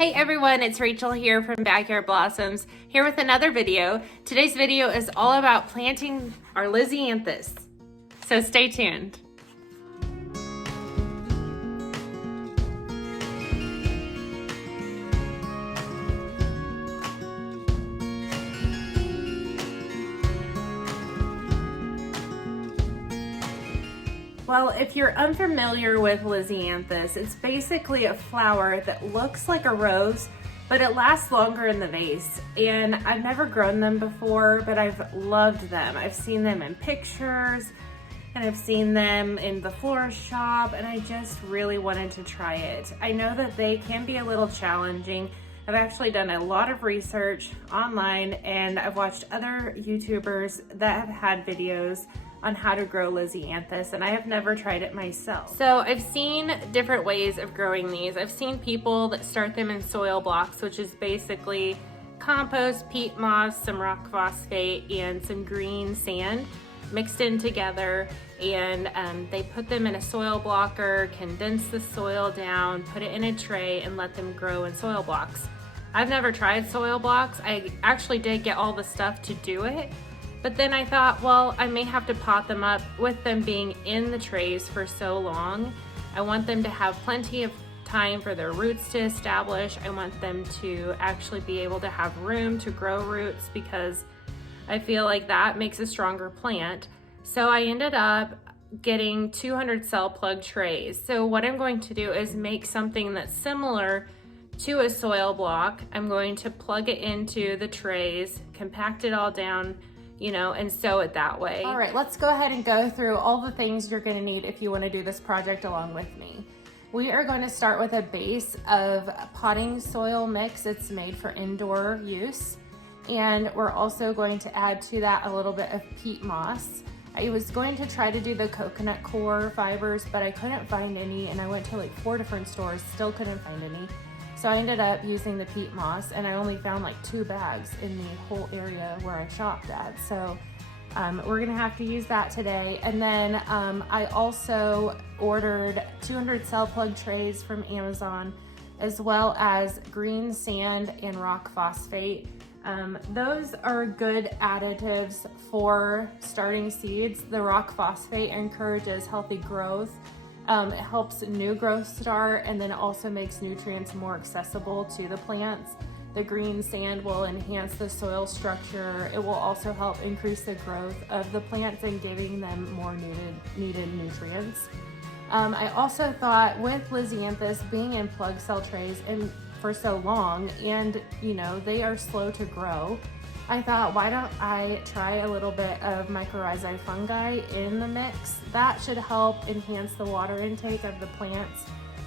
Hey everyone, it's Rachel here from Backyard Blossoms, here with another video. Today's video is all about planting our Lisianthus, so stay tuned. Well, if you're unfamiliar with Lisianthus, it's basically a flower that looks like a rose, but it lasts longer in the vase. And I've never grown them before, but I've loved them. I've seen them in pictures, and I've seen them in the florist shop, and I just really wanted to try it. I know that they can be a little challenging. I've actually done a lot of research online, and I've watched other YouTubers that have had videos on how to grow Lisianthus, and I have never tried it myself. So I've seen different ways of growing these. I've seen people that start them in soil blocks, which is basically compost, peat moss, some rock phosphate, and some green sand mixed in together, and they put them in a soil blocker, condense the soil down, put it in a tray, and let them grow in soil blocks. I've never tried soil blocks. I actually did get all the stuff to do it, but then I thought, well, I may have to pot them up with them being in the trays for so long. I want them to have plenty of time for their roots to establish. I want them to actually be able to have room to grow roots, because I feel like that makes a stronger plant. So I ended up getting 200 cell plug trays. So what I'm going to do is make something that's similar to a soil block. I'm going to plug it into the trays, compact it all down, and sew it that way. All right, let's go ahead and go through all the things you're gonna need if you wanna do this project along with me. We are going to start with a base of potting soil mix. It's made for indoor use. And we're also going to add to that a little bit of peat moss. I was going to try to do the coconut core fibers, but I couldn't find any, and I went to like 4 different stores, still couldn't find any. So I ended up using the peat moss, and I only found like 2 bags in the whole area where I shopped at. So we're gonna have to use that today. And then I also ordered 200 cell plug trays from Amazon, as well as green sand and rock phosphate. Those are good additives for starting seeds. The rock phosphate encourages healthy growth. It helps new growth start, and then it also makes nutrients more accessible to the plants. The green sand will enhance the soil structure. It will also help increase the growth of the plants and giving them more needed nutrients. I also thought, with Lisianthus being in plug cell trays and for so long, and they are slow to grow, I thought, why don't I try a little bit of Mycorrhizae Fungi in the mix? That should help enhance the water intake of the plants.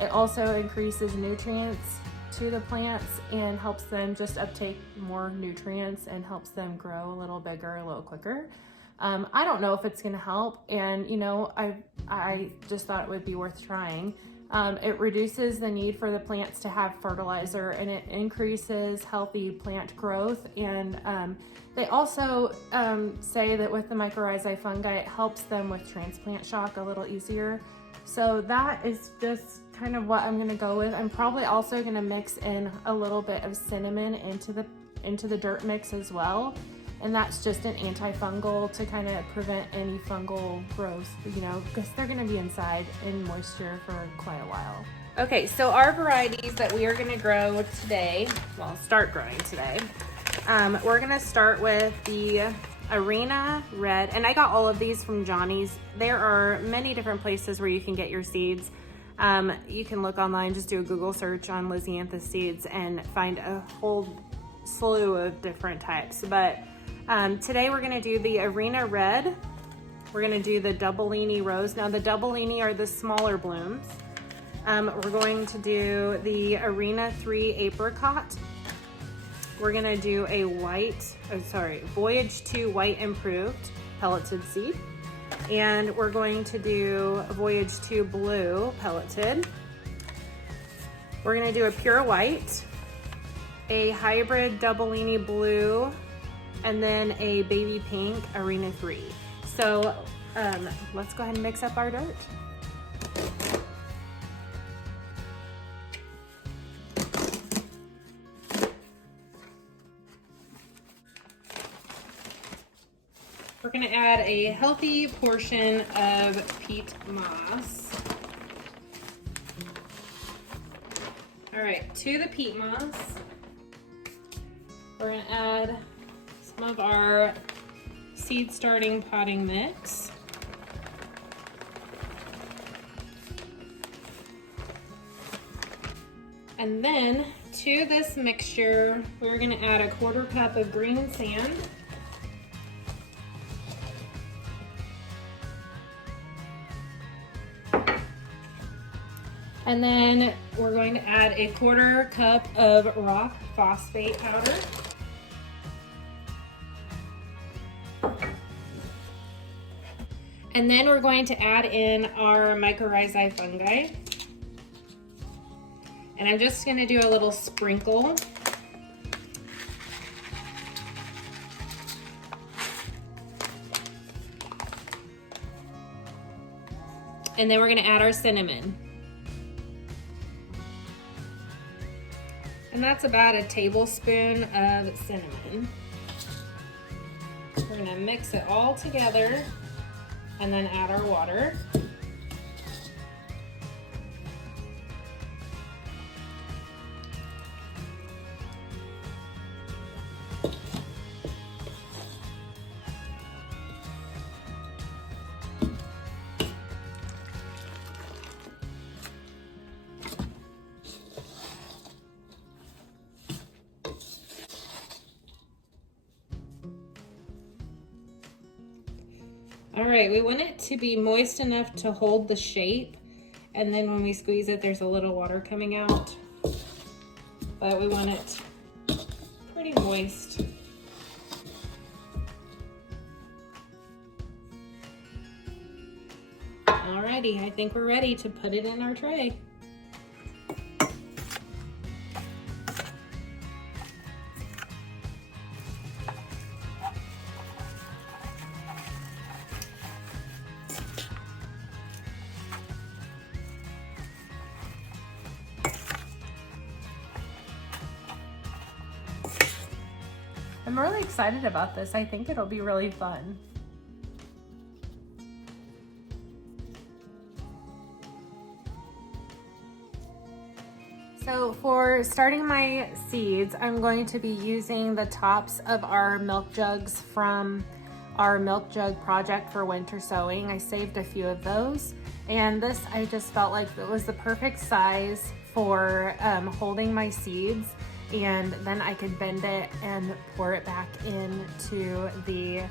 It also increases nutrients to the plants and helps them just uptake more nutrients and helps them grow a little bigger, a little quicker. I don't know if it's gonna help, and I just thought it would be worth trying. It reduces the need for the plants to have fertilizer, and it increases healthy plant growth. And they also say that with the Mycorrhizae Fungi, it helps them with transplant shock a little easier. So that is just kind of what I'm gonna go with. I'm probably also gonna mix in a little bit of cinnamon into the dirt mix as well. And that's just an antifungal to kind of prevent any fungal growth, because they're gonna be inside in moisture for quite a while. Okay, so our varieties that we are gonna grow today, start growing today, we're gonna start with the Arena Red, and I got all of these from Johnny's. There are many different places where you can get your seeds. You can look online, just do a Google search on Lisianthus Seeds and find a whole slew of different types. But today we're gonna do the Arena Red. We're gonna do the Doubleini Rose. Now the Doubleini are the smaller blooms. We're going to do the Arena 3 Apricot. We're gonna do a Voyage 2 White Improved pelleted seed. And we're going to do a Voyage 2 Blue pelleted. We're gonna do a Pure White, a hybrid Doubleini Blue, and then a baby pink Arena 3. So let's go ahead and mix up our dirt. We're gonna add a healthy portion of peat moss. All right, to the peat moss, we're gonna add some of our seed starting potting mix. And then to this mixture, we're gonna add a 1/4 cup of green sand. And then we're going to add a 1/4 cup of rock phosphate powder. And then we're going to add in our Mycorrhizae fungi. And I'm just going to do a little sprinkle. And then we're going to add our cinnamon. And that's about a tablespoon of cinnamon. We're gonna mix it all together and then add our water. All right, we want it to be moist enough to hold the shape, and then when we squeeze it, there's a little water coming out, but we want it pretty moist. Alrighty, I think we're ready to put it in our tray. I'm really excited about this. I think it'll be really fun. So for starting my seeds, I'm going to be using the tops of our milk jugs from our milk jug project for winter sowing. I saved a few of those, and this I just felt like it was the perfect size for holding my seeds, and then I could bend it and pour it back into the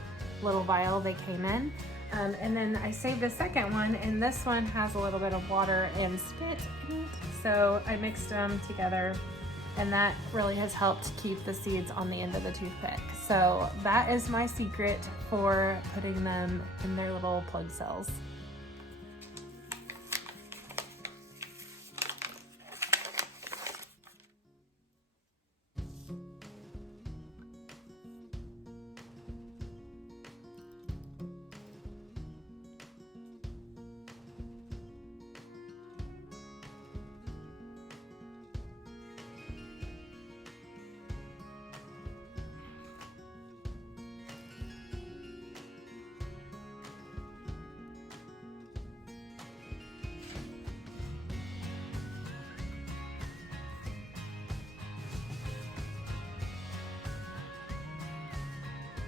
little vial they came in. And then I saved a second one, and this one has a little bit of water and spit in it. So I mixed them together, and that really has helped keep the seeds on the end of the toothpick. So that is my secret for putting them in their little plug cells.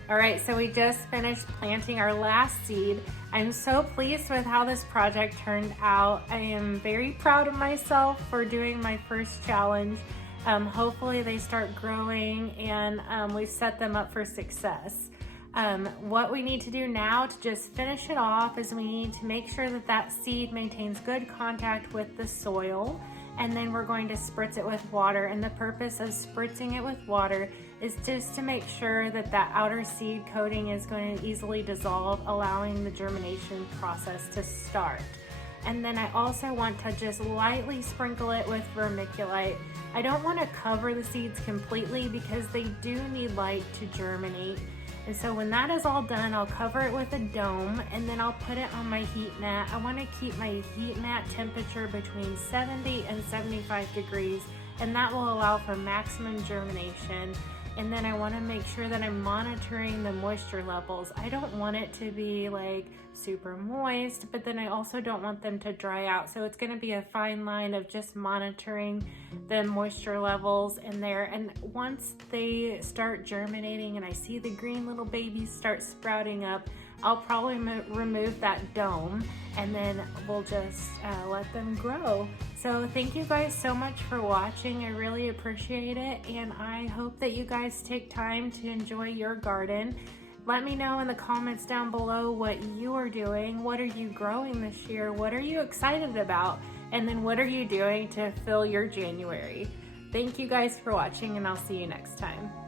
All right, so we just finished planting our last seed. I'm so pleased with how this project turned out. I am very proud of myself for doing my first challenge. Hopefully they start growing, and we've set them up for success. What we need to do now to just finish it off is we need to make sure that that seed maintains good contact with the soil, and then we're going to spritz it with water. And the purpose of spritzing it with water is just to make sure that that outer seed coating is going to easily dissolve, allowing the germination process to start. And then I also want to just lightly sprinkle it with vermiculite. I don't want to cover the seeds completely because they do need light to germinate. And so when that is all done, I'll cover it with a dome, and then I'll put it on my heat mat. I want to keep my heat mat temperature between 70 and 75 degrees, and that will allow for maximum germination. And then I wanna make sure that I'm monitoring the moisture levels. I don't want it to be like super moist, but then I also don't want them to dry out. So it's gonna be a fine line of just monitoring the moisture levels in there. And once they start germinating and I see the green little babies start sprouting up, I'll probably remove that dome and then we'll just let them grow. So thank you guys so much for watching. I really appreciate it, and I hope that you guys take time to enjoy your garden. Let me know in the comments down below what you are doing. What are you growing this year? What are you excited about? And then what are you doing to fill your January? Thank you guys for watching, and I'll see you next time.